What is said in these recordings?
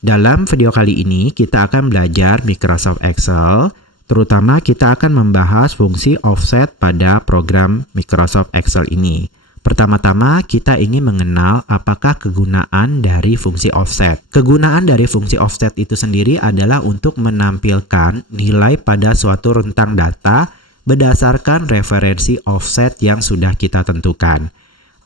Dalam video kali ini kita akan belajar Microsoft Excel, terutama kita akan membahas fungsi offset pada program Microsoft Excel ini. Pertama-tama kita ingin mengenal apakah kegunaan dari fungsi offset. Kegunaan dari fungsi offset itu sendiri adalah untuk menampilkan nilai pada suatu rentang data berdasarkan referensi offset yang sudah kita tentukan.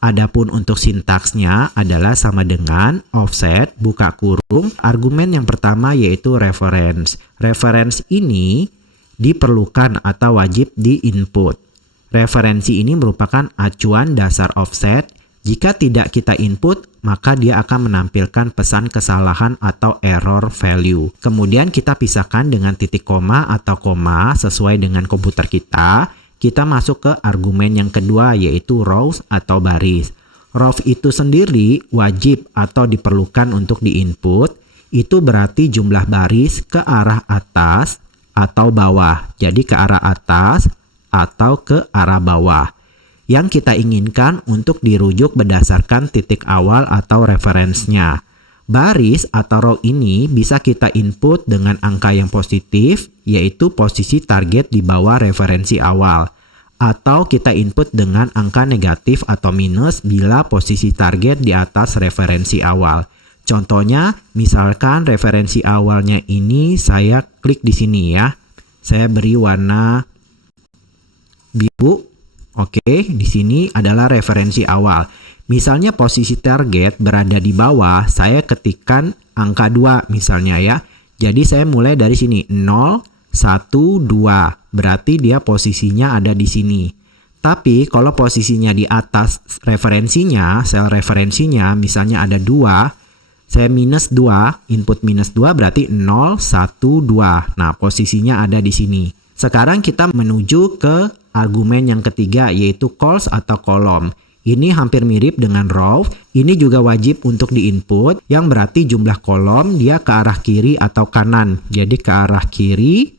Adapun untuk sintaksnya adalah sama dengan offset, buka kurung, argumen yang pertama yaitu reference. Reference ini diperlukan atau wajib di-input. Referensi ini merupakan acuan dasar offset. Jika tidak kita input, maka dia akan menampilkan pesan kesalahan atau error value. Kemudian kita pisahkan dengan titik koma atau koma sesuai dengan komputer kita. Kita masuk ke argumen yang kedua yaitu rows atau baris. Rows itu sendiri wajib atau diperlukan untuk di-input. Itu berarti jumlah baris ke arah atas atau bawah. Jadi ke arah atas atau ke arah bawah. Yang kita inginkan untuk dirujuk berdasarkan titik awal atau referensinya. Baris atau row ini bisa kita input dengan angka yang positif, yaitu posisi target di bawah referensi awal. Atau kita input dengan angka negatif atau minus bila posisi target di atas referensi awal. Contohnya, misalkan referensi awalnya ini saya klik di sini ya. Saya beri warna biru. Oke, di sini adalah referensi awal. Misalnya posisi target berada di bawah, saya ketikkan angka 2 misalnya ya. Jadi saya mulai dari sini 0, 1, 2. Berarti dia posisinya ada di sini. Tapi kalau posisinya di atas referensinya, sel referensinya misalnya ada 2, saya minus 2, input minus 2 berarti 0, 1, 2. Nah, posisinya ada di sini. Sekarang kita menuju ke argumen yang ketiga yaitu calls atau kolom. Ini hampir mirip dengan row. Ini juga wajib untuk di-input yang berarti jumlah kolom dia ke arah kiri atau kanan. Jadi ke arah kiri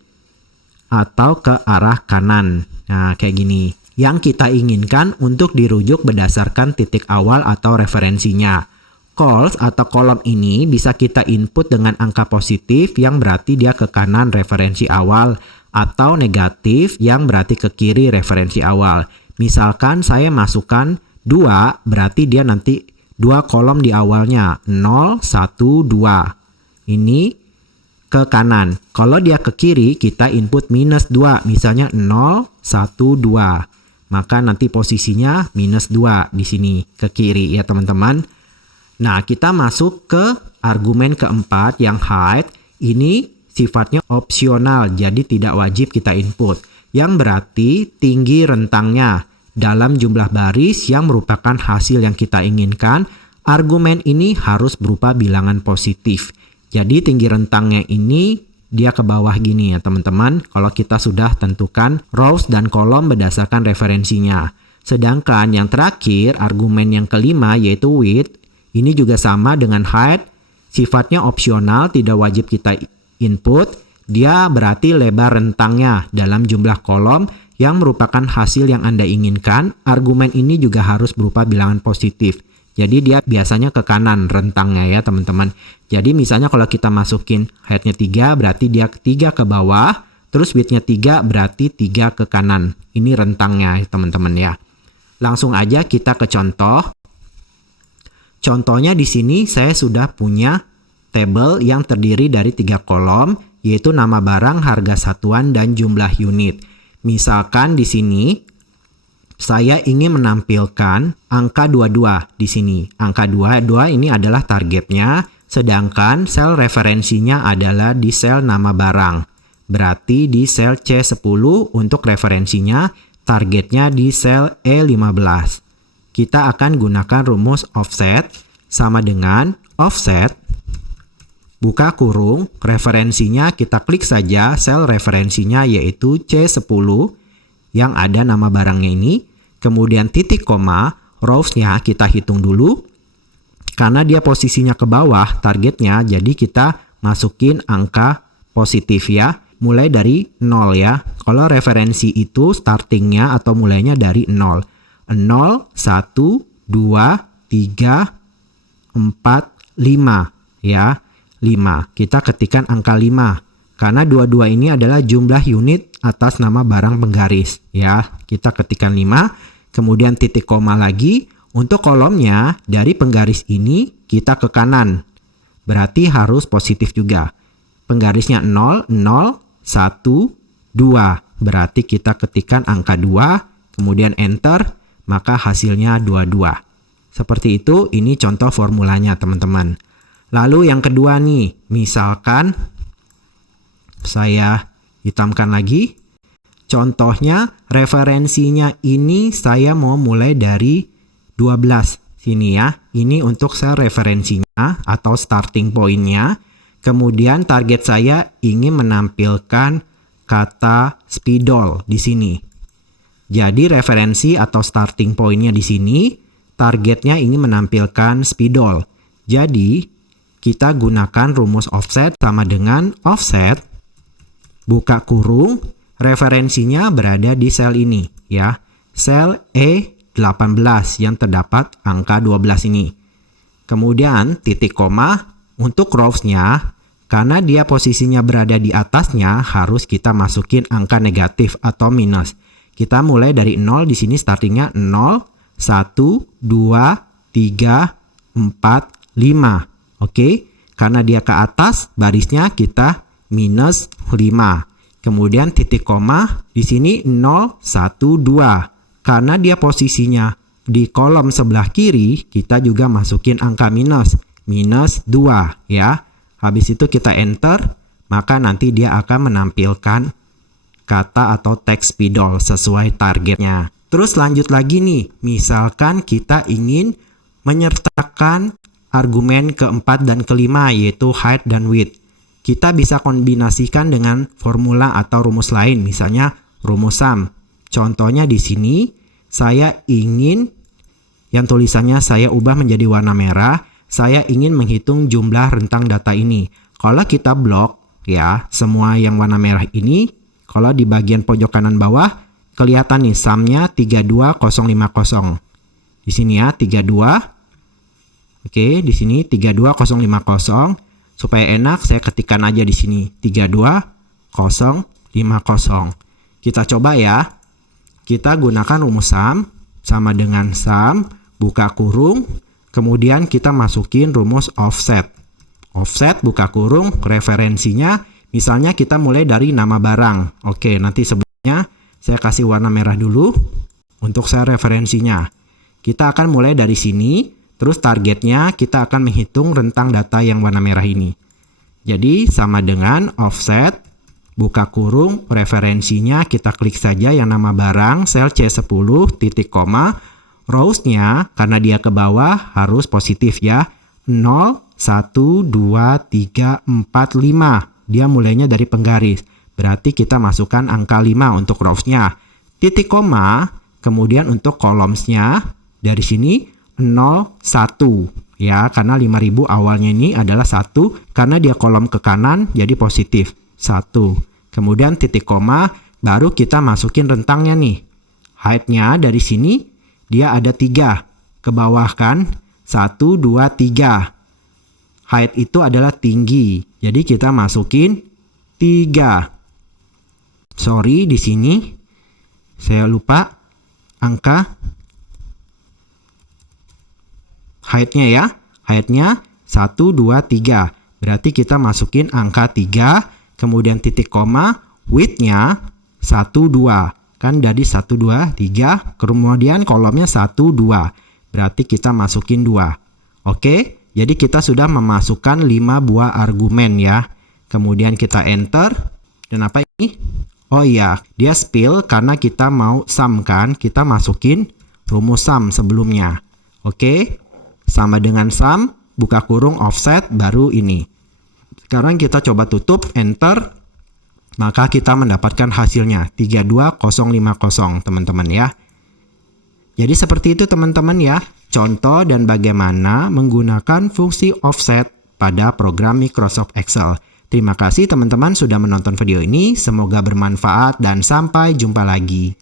atau ke arah kanan. Nah, kayak gini. Yang kita inginkan untuk dirujuk berdasarkan titik awal atau referensinya. Calls atau kolom ini bisa kita input dengan angka positif yang berarti dia ke kanan referensi awal atau negatif yang berarti ke kiri referensi awal. Misalkan saya masukkan 2, berarti dia nanti 2 kolom di awalnya. 0, 1, 2. Ini ke kanan. Kalau dia ke kiri, kita input minus 2. Misalnya 0, 1, 2. Maka nanti posisinya minus 2 di sini ke kiri ya teman-teman. Nah, kita masuk ke argumen keempat yang height. Ini sifatnya opsional, jadi tidak wajib kita input. Yang berarti tinggi rentangnya dalam jumlah baris yang merupakan hasil yang kita inginkan. Argumen ini harus berupa bilangan positif. Jadi tinggi rentangnya ini dia ke bawah gini ya teman-teman. Kalau kita sudah tentukan rows dan kolom berdasarkan referensinya. Sedangkan yang terakhir argumen yang kelima yaitu width. Ini juga sama dengan height. Sifatnya opsional, tidak wajib kita input. Dia berarti lebar rentangnya dalam jumlah kolom yang merupakan hasil yang Anda inginkan. Argumen ini juga harus berupa bilangan positif. Jadi dia biasanya ke kanan rentangnya ya teman-teman. Jadi misalnya kalau kita masukin heightnya 3 berarti dia 3 ke bawah. Terus widthnya 3 berarti 3 ke kanan. Ini rentangnya ya teman-teman ya. Langsung aja kita ke contoh. Contohnya di sini saya sudah punya tabel yang terdiri dari 3 kolom. Yaitu nama barang, harga satuan, dan jumlah unit. Misalkan di sini saya ingin menampilkan angka 22 di sini. Angka 22 ini adalah targetnya, sedangkan sel referensinya adalah di sel nama barang. Berarti di sel C10 untuk referensinya, targetnya di sel E15. Kita akan gunakan rumus offset sama dengan offset buka kurung, referensinya kita klik saja sel referensinya yaitu C10 yang ada nama barangnya ini. Kemudian titik koma, rows-nya kita hitung dulu. Karena dia posisinya ke bawah targetnya, jadi kita masukin angka positif ya. Mulai dari 0 ya. Kalau referensi itu startingnya atau mulainya dari 0. 0, 1, 2, 3, 4, 5 ya. 5. Kita ketikkan angka 5. Karena dua-dua ini adalah jumlah unit atas nama barang penggaris. Ya, kita ketikkan 5. Kemudian titik koma lagi. Untuk kolomnya, dari penggaris ini kita ke kanan. Berarti harus positif juga. Penggarisnya 0, 0, 1, 2. Berarti kita ketikkan angka 2, kemudian enter, maka hasilnya 22. Seperti itu, ini contoh formulanya teman-teman. Lalu yang kedua nih, misalkan saya hitamkan lagi. Contohnya, referensinya ini saya mau mulai dari 12 sini ya. Ini untuk sel referensinya atau starting point-nya. Kemudian target saya ingin menampilkan kata spidol di sini. Jadi referensi atau starting point-nya di sini, targetnya ingin menampilkan spidol. Jadi kita gunakan rumus offset sama dengan offset buka kurung, referensinya berada di sel ini ya. Sel E18 yang terdapat angka 12 ini. Kemudian titik koma untuk rows-nya, karena dia posisinya berada di atasnya, harus kita masukin angka negatif atau minus. Kita mulai dari 0, di sini startingnya 0, 1, 2, 3, 4, 5. Oke, karena dia ke atas, barisnya kita minus 5. Kemudian titik koma, di sini 0, 1, 2. Karena dia posisinya di kolom sebelah kiri, kita juga masukin angka minus 2 ya. Habis itu kita enter, maka nanti dia akan menampilkan kata atau teks spidol sesuai targetnya. Terus lanjut lagi nih, misalkan kita ingin menyertakan argumen keempat dan kelima yaitu height dan width. Kita bisa kombinasikan dengan formula atau rumus lain, misalnya rumus sum. Contohnya di sini, saya ingin yang tulisannya saya ubah menjadi warna merah, saya ingin menghitung jumlah rentang data ini. Kalau kita blok ya, semua yang warna merah ini, kalau di bagian pojok kanan bawah, kelihatan nih sumnya 32050. Di sini ya, 32. Oke, di sini 32050. Supaya enak, saya ketikkan aja di sini 32050. Kita coba ya. Kita gunakan rumus sum sama dengan sum buka kurung, kemudian kita masukin rumus offset. Offset buka kurung, referensinya misalnya kita mulai dari nama barang. Oke, nanti sebelumnya saya kasih warna merah dulu untuk saya referensinya. Kita akan mulai dari sini, terus targetnya kita akan menghitung rentang data yang warna merah ini. Jadi sama dengan offset buka kurung, referensinya kita klik saja yang nama barang, sel C10, titik koma, rows-nya karena dia ke bawah harus positif ya, 0, 1, 2, 3, 4, 5. Dia mulainya dari penggaris, berarti kita masukkan angka 5 untuk rows-nya. Titik koma, kemudian untuk columns-nya, dari sini 0, 1. Ya, karena 5000 awalnya ini adalah 1, karena dia kolom ke kanan jadi positif. 1. Kemudian titik koma, baru kita masukin rentangnya nih. Height-nya dari sini, dia ada 3. Ke bawah kan, 1, 2, 3. Height itu adalah tinggi. Jadi kita masukin 3. Sorry, di sini saya lupa angka height-nya ya. Height-nya 1, 2, 3. Berarti kita masukin angka 3. Kemudian titik koma, width-nya 1, 2. Kan dari 1, 2, 3. Kemudian kolomnya 1, 2. Berarti kita masukin 2. Oke, jadi kita sudah memasukkan 5 buah argumen ya. Kemudian kita enter. Dan apa ini? Oh iya, dia spill karena kita mau sum kan. Kita masukin rumus sum sebelumnya. Oke, sama dengan sum, buka kurung offset, baru ini. Sekarang kita coba tutup, enter, maka kita mendapatkan hasilnya 32050 teman-teman ya. Jadi seperti itu teman-teman ya, contoh dan bagaimana menggunakan fungsi offset pada program Microsoft Excel. Terima kasih teman-teman sudah menonton video ini, semoga bermanfaat dan sampai jumpa lagi.